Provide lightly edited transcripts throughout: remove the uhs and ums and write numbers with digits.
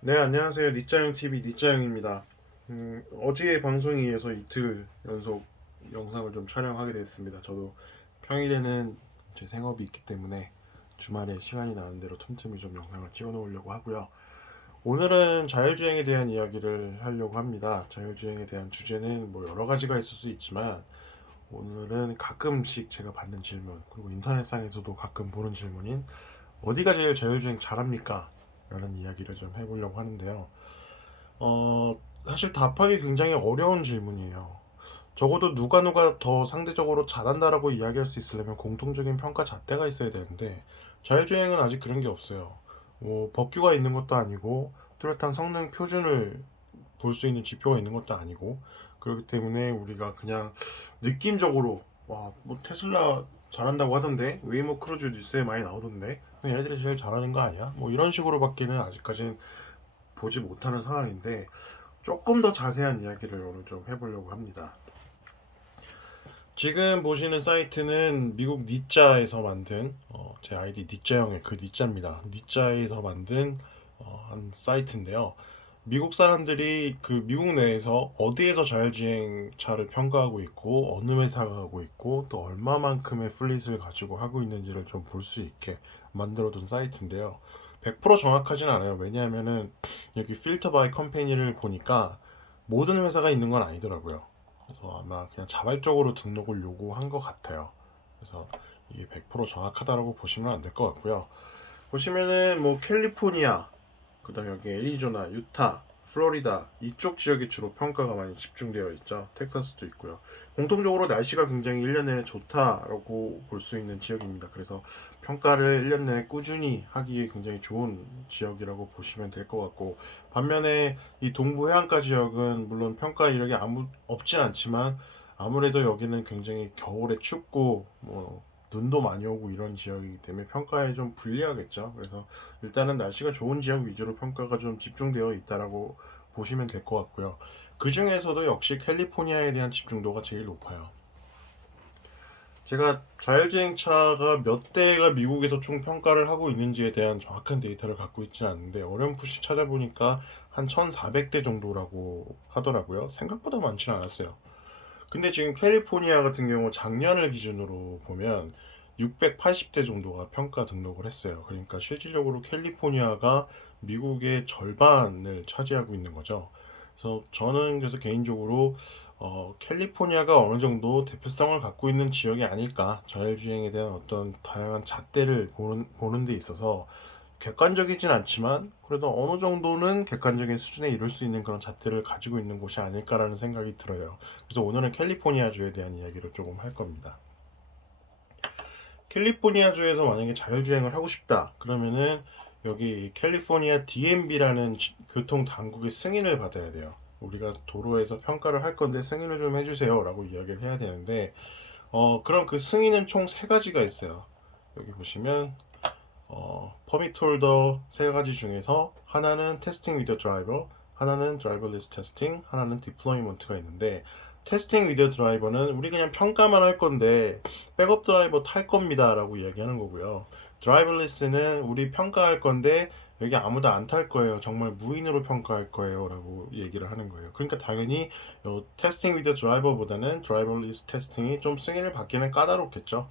네, 안녕하세요. 니짜영TV 니짜영입니다. 어제 방송에 이어서 이틀 연속 영상을 좀 촬영하게 됐습니다. 저도 평일에는 제 생업이 있기 때문에 주말에 시간이 나는 대로 틈틈이 좀 영상을 찍어 놓으려고 하고요. 오늘은 자율주행에 대한 이야기를 하려고 합니다. 자율주행에 대한 주제는 뭐 여러 가지가 있을 수 있지만 오늘은 가끔씩 제가 받는 질문, 그리고 인터넷상에서도 가끔 보는 질문인 어디가 제일 자율주행 잘합니까? 라는 이야기를 좀 해보려고 하는데요. 사실 답하기 굉장히 어려운 질문이에요. 적어도 누가 더 상대적으로 잘한다라고 이야기할 수 있으려면 공통적인 평가 잣대가 있어야 되는데 자율주행은 아직 그런 게 없어요. 뭐 법규가 있는 것도 아니고 뚜렷한 성능 표준을 볼 수 있는 지표가 있는 것도 아니고 그렇기 때문에 우리가 그냥 느낌적으로 와, 뭐 테슬라 잘한다고 하던데 웨이모 크루즈 뉴스에 많이 나오던데 그냥 얘네들이 제일 잘하는 거 아니야? 뭐 이런 식으로밖에는 아직까지는 보지 못하는 상황인데 조금 더 자세한 이야기를 오늘 좀 해보려고 합니다. 지금 보시는 사이트는 미국 니짜에서 만든 제 아이디 니짜형의 그 니짜입니다. 니짜에서 만든 한 사이트인데요. 미국 사람들이 그 미국 내에서 어디에서 자율주행차를 평가하고 있고 어느 회사가 하고 있고 또 얼마만큼의 플릿을 가지고 하고 있는지를 좀 볼 수 있게 만들어둔 사이트인데요. 100% 정확하진 않아요. 왜냐하면은 여기 필터 바이 컴퍼니를 보니까 모든 회사가 있는 건 아니더라고요. 그래서 아마 그냥 자발적으로 등록을 요구한 것 같아요. 그래서 이게 100% 정확하다라고 보시면 안 될 것 같고요. 보시면은 뭐 캘리포니아, 그다음 여기 애리조나, 유타, 플로리다 이쪽 지역이 주로 평가가 많이 집중되어 있죠. 텍사스도 있고요. 공통적으로 날씨가 굉장히 1년 내내 좋다라고 볼 수 있는 지역입니다. 그래서 평가를 1년 내내 꾸준히 하기에 굉장히 좋은 지역이라고 보시면 될 것 같고, 반면에 이 동부 해안가 지역은 물론 평가 이력이 아무 없진 않지만 아무래도 여기는 굉장히 겨울에 춥고 뭐 눈도 많이 오고 이런 지역이기 때문에 평가에 좀 불리하겠죠. 그래서 일단은 날씨가 좋은 지역 위주로 평가가 좀 집중되어 있다라고 보시면 될 것 같고요. 그 중에서도 역시 캘리포니아에 대한 집중도가 제일 높아요. 제가 자율주행차가 몇 대가 미국에서 총 평가를 하고 있는지에 대한 정확한 데이터를 갖고 있지는 않는데 어렴풋이 찾아보니까 한 1,400대 정도라고 하더라고요. 생각보다 많지는 않았어요. 근데 지금 캘리포니아 같은 경우 작년을 기준으로 보면 680대 정도가 평가 등록을 했어요. 그러니까 실질적으로 캘리포니아가 미국의 절반을 차지하고 있는 거죠. 그래서 저는 그래서 개인적으로 캘리포니아가 어느 정도 대표성을 갖고 있는 지역이 아닐까, 자율주행에 대한 어떤 다양한 잣대를 보는 데 있어서 객관적이진 않지만 그래도 어느 정도는 객관적인 수준에 이룰 수 있는 그런 잣대를 가지고 있는 곳이 아닐까라는 생각이 들어요. 그래서 오늘은 캘리포니아주에 대한 이야기를 조금 할 겁니다. 캘리포니아주에서 만약에 자율주행을 하고 싶다 그러면은 여기 캘리포니아 DMV라는 교통 당국의 승인을 받아야 돼요. 우리가 도로에서 평가를 할 건데 승인을 좀 해주세요 라고 이야기를 해야 되는데 그럼 그 승인은 총 세 가지가 있어요. 여기 보시면 퍼밋 홀더 세 가지 중에서 하나는 테스팅 위드 드라이버, 하나는 드라이버리스 테스팅, 하나는 디플로이먼트가 있는데, 테스팅 위드 드라이버는 우리 그냥 평가만 할 건데 백업 드라이버 탈 겁니다라고 이야기하는 거고요. 드라이버리스는 우리 평가할 건데 여기 아무도 안 탈 거예요. 정말 무인으로 평가할 거예요라고 얘기를 하는 거예요. 그러니까 당연히 테스팅 위드 드라이버보다는 드라이버리스 테스팅이 좀 승인을 받기는 까다롭겠죠.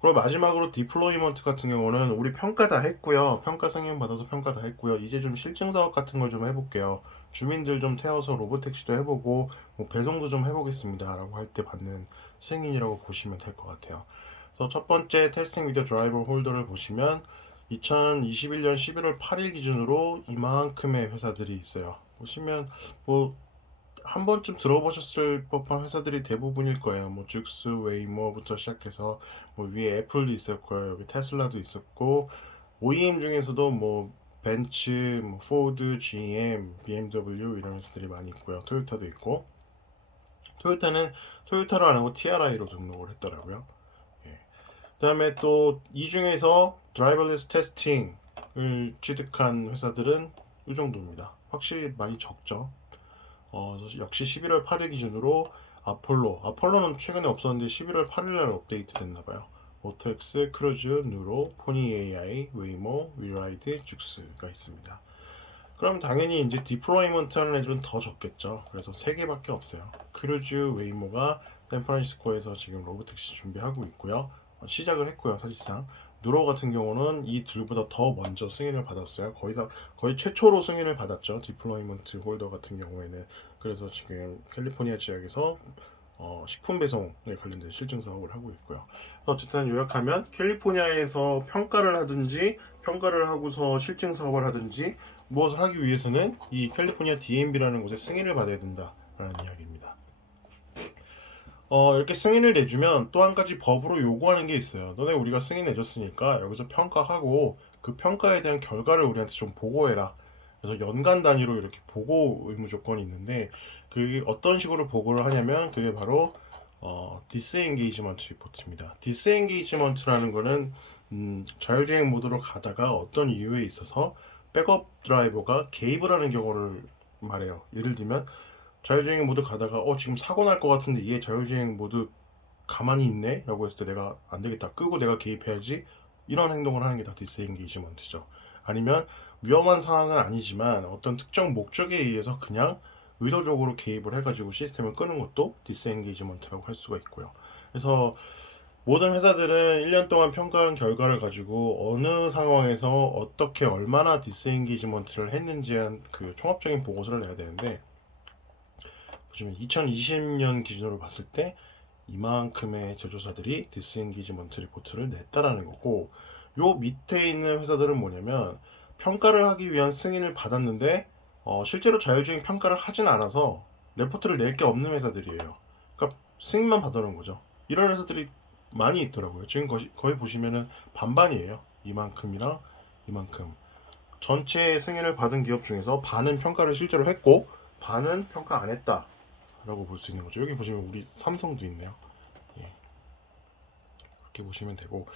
그리고 마지막으로 디플로이먼트 같은 경우는 우리 평가 다 했고요. 평가 승인 받아서 평가 다 했고요. 이제 좀 실증 사업 같은 걸 좀 해볼게요. 주민들 좀 태워서 로보택시도 해보고 뭐 배송도 좀 해보겠습니다 라고 할 때 받는 승인이라고 보시면 될 것 같아요. 그래서 첫 번째 테스팅 위드 드라이버 홀더를 보시면 2021년 11월 8일 기준으로 이만큼의 회사들이 있어요. 보시면 뭐 한 번쯤 들어보셨을 법한 회사들이 대부분일 거예요. 뭐 죽스, 웨이모부터 시작해서 뭐 위에 애플도 있었고요. 여기 테슬라도 있었고 OEM 중에서도 뭐 벤츠, 뭐 포드, GM, BMW 이런 회사들이 많이 있고요. 토요타도 있고, 토요타는 토요타로 안 하고 TRI로 등록을 했더라고요. 예. 그다음에 또 이 중에서 드라이버리스 테스팅을 취득한 회사들은 이 정도입니다. 확실히 많이 적죠. 역시 11월 8일 기준으로 아폴로는 최근에 없었는데 11월 8일날 업데이트 됐나봐요. 오토엑스, 크루즈, 누로, 포니 AI, 웨이모, 위라이드, 죽스가 있습니다. 그럼 당연히 이제 디플로이먼트 하는 애들은 더 적겠죠. 그래서 3개밖에 없어요. 크루즈, 웨이모가 샌프란시스코에서 지금 로보택시 준비하고 있고요. 시작을 했고요. 사실상 누로 같은 경우는 이 둘보다 더 먼저 승인을 받았어요. 거의 최초로 승인을 받았죠. 디플로이먼트 홀더 같은 경우에는. 그래서 지금 캘리포니아 지역에서 식품 배송에 관련된 실증 사업을 하고 있고요. 어쨌든 요약하면 캘리포니아에서 평가를 하든지 평가를 하고서 실증 사업을 하든지 무엇을 하기 위해서는 이 캘리포니아 DMV라는 곳에 승인을 받아야 된다라는 이야기입니다. 이렇게 승인을 내주면 또 한 가지 법으로 요구하는 게 있어요. 너네 우리가 승인 내줬으니까 여기서 평가하고 그 평가에 대한 결과를 우리한테 좀 보고해라. 그래서 연간 단위로 이렇게 보고 의무 조건이 있는데 그게 어떤 식으로 보고를 하냐면 그게 바로 디스엔게이지먼트 리포트입니다. 디스엔게이지먼트라는 거는 자율주행 모드로 가다가 어떤 이유에 있어서 백업 드라이버가 개입을 하는 경우를 말해요. 예를 들면 자율주행 모드 가다가 지금 사고 날 것 같은데 얘 자율주행 모드 가만히 있네? 라고 했을 때 내가 안 되겠다. 끄고 내가 개입해야지. 이런 행동을 하는 게 다 디스엔게이지먼트죠. 아니면 위험한 상황은 아니지만 어떤 특정 목적에 의해서 그냥 의도적으로 개입을 해가지고 시스템을 끄는 것도 디스엔게이지먼트라고 할 수가 있고요. 그래서 모든 회사들은 1년 동안 평가한 결과를 가지고 어느 상황에서 어떻게 얼마나 디스엔게이지먼트를 했는지 한 그 종합적인 보고서를 내야 되는데 보시면 2020년 기준으로 봤을 때 이만큼의 제조사들이 디스엔게이지먼트 리포트를 냈다라는 거고 요 밑에 있는 회사들은 뭐냐면 평가를 하기 위한 승인을 받았는데 실제로 자율주행 평가를 하진 않아서 레포트를 낼 게 없는 회사들이에요. 그러니까 승인만 받아놓은 거죠. 이런 회사들이 많이 있더라고요. 지금 거의 보시면은 반반이에요. 이만큼이랑 이만큼. 전체 승인을 받은 기업 중에서 반은 평가를 실제로 했고 반은 평가 안 했다 라고 볼 수 있는 거죠. 여기 보시면 우리 삼성도 있네요. 예, 이렇게 보시면 되고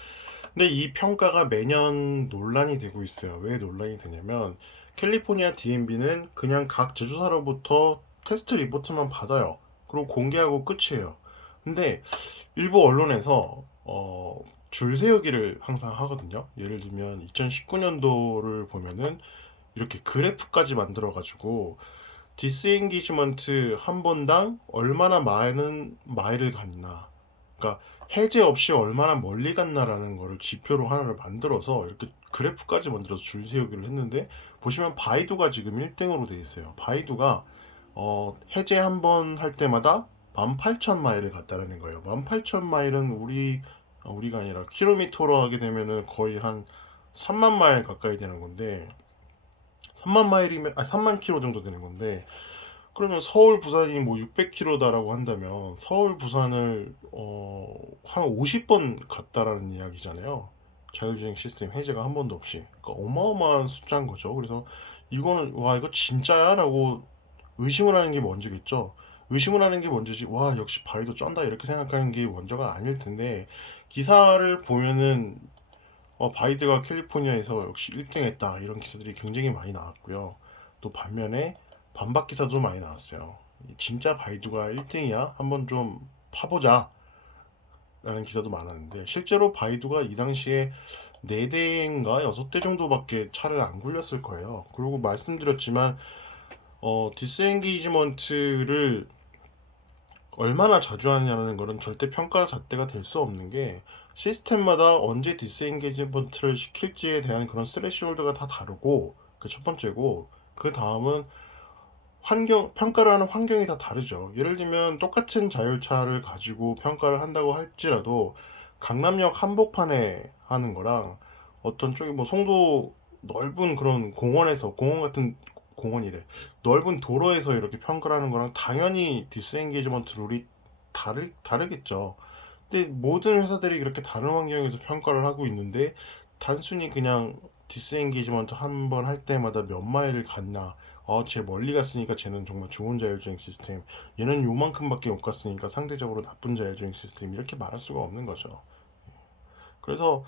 근데 이 평가가 매년 논란이 되고 있어요. 왜 논란이 되냐면 캘리포니아 DMV는 그냥 각 제조사로부터 테스트 리포트만 받아요. 그리고 공개하고 끝이에요. 근데 일부 언론에서 줄 세우기를 항상 하거든요. 예를 들면 2019년도를 보면은 이렇게 그래프까지 만들어 가지고 디스엔기지먼트 한 번당 얼마나 많은 마일을 갔나, 그러니까 해제 없이 얼마나 멀리 갔나라는 거를 지표로 하나를 만들어서 이렇게 그래프까지 만들어서 줄 세우기를 했는데 보시면 바이두가 지금 1등으로 돼 있어요. 바이두가 해제 한 번 할 때마다 18,000마일을 갔다는 거예요. 18,000마일은 우리가 아니라 킬로미터로 하게 되면은 거의 한 3만 마일 가까이 되는 건데 3만 마일이면 3만 킬로 정도 되는 건데 그러면 서울 부산이 뭐 600km다라고 한다면 서울 부산을 한 50번 갔다라는 이야기잖아요. 자율주행 시스템 해제가 한 번도 없이. 그러니까 어마어마한 숫자인 거죠. 그래서 이거는 와 이거 진짜야라고 의심을 하는 게 먼저겠죠. 의심을 하는 게 먼저지. 와 역시 바이도 쩐다 이렇게 생각하는 게 먼저가 아닐 텐데 기사를 보면은 바이드가 캘리포니아에서 역시 1등 했다 이런 기사들이 굉장히 많이 나왔고요. 또 반면에 반박 기사도 많이 나왔어요. 진짜 바이두가 1등이야? 한번 좀 파보자 라는 기사도 많았는데 실제로 바이두가 이 당시에 4대인가 6대 정도밖에 차를 안 굴렸을 거예요. 그리고 말씀드렸지만 디스엔게이지먼트를 얼마나 자주 하느냐는 거는 절대 평가 잣대가 될 수 없는 게 시스템마다 언제 디스엔게이지먼트를 시킬지에 대한 그런 스레시홀드가 다 다르고 그 첫 번째고 그 다음은 평가를 하는 환경이 다 다르죠. 예를 들면 똑같은 자율차를 가지고 평가를 한다고 할지라도 강남역 한복판에 하는 거랑 어떤 쪽이 뭐 송도 넓은 그런 공원 같은 공원이래. 넓은 도로에서 이렇게 평가를 하는 거랑 당연히 디스엔게이지먼트 룰이 다르겠죠. 근데 모든 회사들이 그렇게 다른 환경에서 평가를 하고 있는데 단순히 그냥 디스엔게이지먼트 한 번 할 때마다 몇 마일을 갔나, 쟤 멀리 갔으니까 쟤는 정말 좋은 자율주행 시스템, 얘는 요만큼밖에 못 갔으니까 상대적으로 나쁜 자율주행 시스템, 이렇게 말할 수가 없는 거죠. 그래서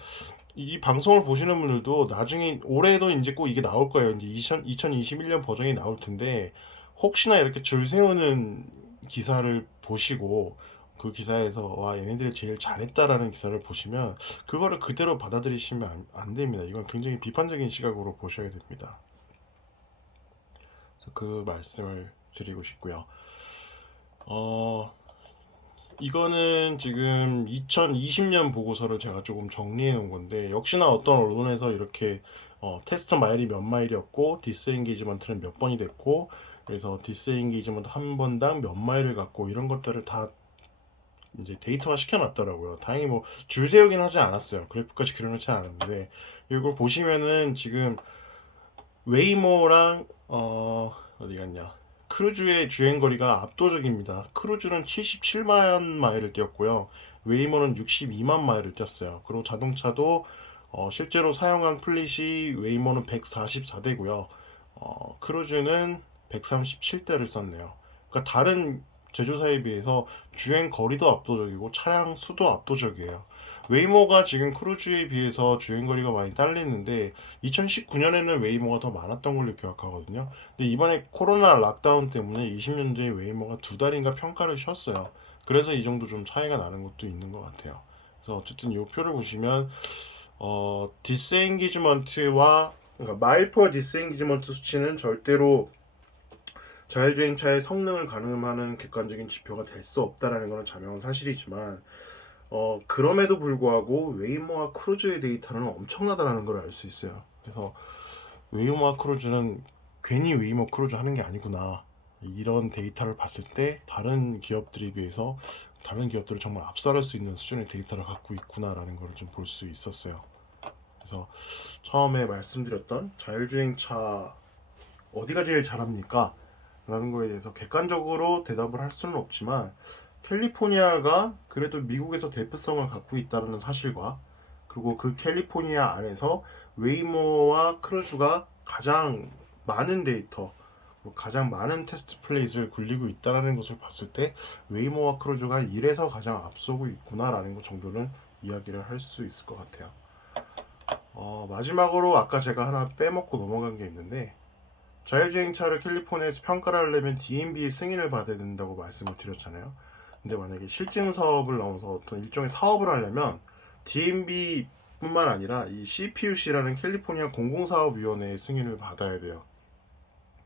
이 방송을 보시는 분들도 나중에 올해도 이제 꼭 이게 나올 거예요. 이제 2021년 버전이 나올 텐데 혹시나 이렇게 줄 세우는 기사를 보시고 그 기사에서 와 얘네들이 제일 잘했다라는 기사를 보시면 그거를 그대로 받아들이시면 안 됩니다. 이건 굉장히 비판적인 시각으로 보셔야 됩니다. 그래서 그 말씀을 드리고 싶고요. 어, 이거는 지금 2020년 보고서를 제가 조금 정리해 놓은 건데, 역시나 어떤 언론에서 이렇게 테스트 마일이 몇 마일이었고 디스엔게이지먼트는 몇 번이 됐고, 그래서 디스엔게이지먼트 한 번당 몇 마일을 갖고, 이런 것들을 다 이제 데이터화 시켜놨더라고요. 다행히 뭐 줄 세우긴 하지 않았어요. 그래프까지 그려놓지 않았는데, 이걸 보시면은 지금 웨이모랑 어디 갔냐, 크루즈의 주행거리가 압도적입니다. 크루즈는 77만 마일을 뛰었고요, 웨이모는 62만 마일을 뛰었어요. 그리고 자동차도 실제로 사용한 플릿이 웨이모는 144대고요, 크루즈는 137대를 썼네요. 그러니까 다른 제조사에 비해서 주행 거리도 압도적이고 차량 수도 압도적이에요. 웨이모가 지금 크루즈에 비해서 주행 거리가 많이 딸리는데, 2019년에는 웨이모가 더 많았던 걸로 기억하거든요. 근데 이번에 코로나 락다운 때문에 20년도에 웨이모가 두 달인가 평가를 쉬었어요. 그래서 이 정도 좀 차이가 나는 것도 있는 것 같아요. 그래서 어쨌든 이 표를 보시면 디스엔기지먼트와, 그러니까 마일 퍼 디스엔기지먼트 수치는 절대로 자율주행차의 성능을 가늠하는 객관적인 지표가 될 수 없다라는 것은 자명한 사실이지만, 그럼에도 불구하고 웨이모와 크루즈의 데이터는 엄청나다라는 걸 알 수 있어요. 그래서 웨이모와 크루즈는 괜히 웨이모 크루즈 하는 게 아니구나, 이런 데이터를 봤을 때 다른 기업들에 비해서 다른 기업들을 정말 압살할 수 있는 수준의 데이터를 갖고 있구나라는 걸 좀 볼 수 있었어요. 그래서 처음에 말씀드렸던 자율주행차 어디가 제일 잘합니까? 라는 거에 대해서 객관적으로 대답을 할 수는 없지만, 캘리포니아가 그래도 미국에서 대표성을 갖고 있다는 사실과, 그리고 그 캘리포니아 안에서 웨이모와 크루즈가 가장 많은 데이터, 가장 많은 테스트 플레이를 굴리고 있다는 것을 봤을 때 웨이모와 크루즈가 이래서 가장 앞서고 있구나라는 것 정도는 이야기를 할 수 있을 것 같아요. 마지막으로 아까 제가 하나 빼먹고 넘어간 게 있는데, 자율주행차를 캘리포니아에서 평가를 하려면 DMB의 승인을 받아야 된다고 말씀을 드렸잖아요. 근데 만약에 실증 사업을 넘어서 어떤 일종의 사업을 하려면 DMB 뿐만 아니라 이 CPUC라는 캘리포니아 공공사업위원회의 승인을 받아야 돼요.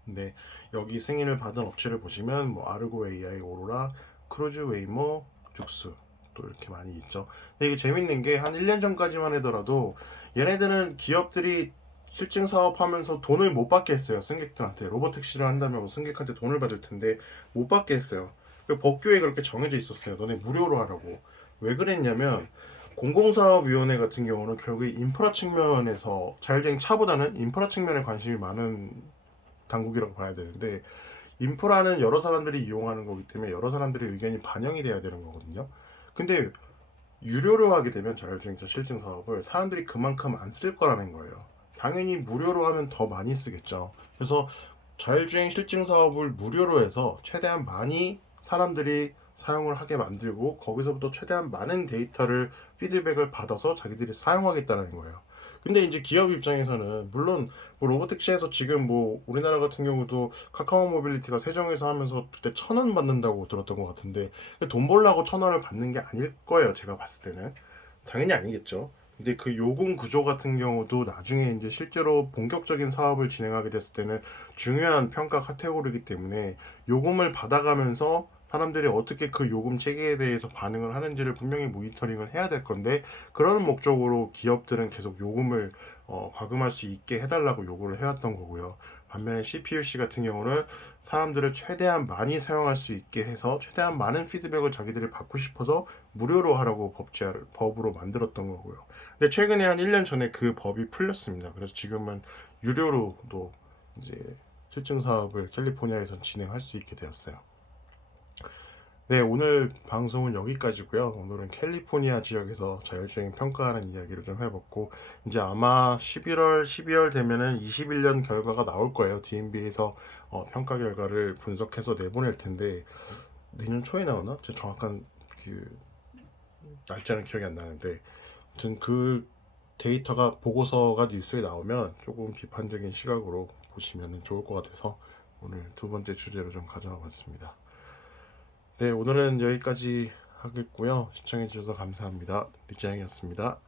근데 여기 승인을 받은 업체를 보시면 뭐 아르고 AI, 오로라, 크루즈 웨이모, 죽스 또 이렇게 많이 있죠. 근데 이게 재밌는 게 한 1년 전까지만 하더라도 얘네들은 기업들이 실증 사업하면서 돈을 못 받게 했어요. 승객들한테. 로보택시를 한다면 뭐 승객한테 돈을 받을 텐데 못 받게 했어요. 그 법규에 그렇게 정해져 있었어요. 너네 무료로 하라고. 왜 그랬냐면, 공공사업위원회 같은 경우는 결국에 인프라 측면에서, 자율주행 차보다는 인프라 측면에 관심이 많은 당국이라고 봐야 되는데, 인프라는 여러 사람들이 이용하는 거기 때문에 여러 사람들의 의견이 반영이 돼야 되는 거거든요. 근데 유료로 하게 되면 자율주행차 실증 사업을 사람들이 그만큼 안 쓸 거라는 거예요. 당연히 무료로 하면 더 많이 쓰겠죠. 그래서 자율주행 실증 사업을 무료로 해서 최대한 많이 사람들이 사용을 하게 만들고, 거기서부터 최대한 많은 데이터를 피드백을 받아서 자기들이 사용하겠다는 거예요. 근데 이제 기업 입장에서는 물론 뭐 로보택시에서 지금 뭐 우리나라 같은 경우도 카카오 모빌리티가 세정에서 하면서 그때 1,000원 받는다고 들었던 것 같은데, 돈 벌라고 1,000원을 받는 게 아닐 거예요. 제가 봤을 때는 당연히 아니겠죠. 근데 그 요금 구조 같은 경우도 나중에 이제 실제로 본격적인 사업을 진행하게 됐을 때는 중요한 평가 카테고리이기 때문에, 요금을 받아가면서 사람들이 어떻게 그 요금 체계에 대해서 반응을 하는지를 분명히 모니터링을 해야 될 건데, 그런 목적으로 기업들은 계속 요금을 과금할 수 있게 해달라고 요구를 해왔던 거고요. 반면에 CPUC 같은 경우는 사람들을 최대한 많이 사용할 수 있게 해서 최대한 많은 피드백을 자기들이 받고 싶어서 무료로 하라고 법으로 만들었던 거고요. 근데 최근에 한 1년 전에 그 법이 풀렸습니다. 그래서 지금은 유료로도 이제 실증 사업을 캘리포니아에서 진행할 수 있게 되었어요. 네, 오늘 방송은 여기까지고요. 오늘은 캘리포니아 지역에서 자율주행 평가하는 이야기를 좀 해봤고, 이제 아마 11월, 12월 되면은 21년 결과가 나올 거예요. DMB에서 평가 결과를 분석해서 내보낼 텐데, 내년 초에 나오나? 제가 정확한 그 날짜는 기억이 안 나는데, 아무튼 그 데이터가, 보고서가 뉴스에 나오면 조금 비판적인 시각으로 보시면 좋을 것 같아서 오늘 두 번째 주제로 좀 가져와 봤습니다. 네, 오늘은 여기까지 하겠고요. 시청해주셔서 감사합니다. 리짱이었습니다.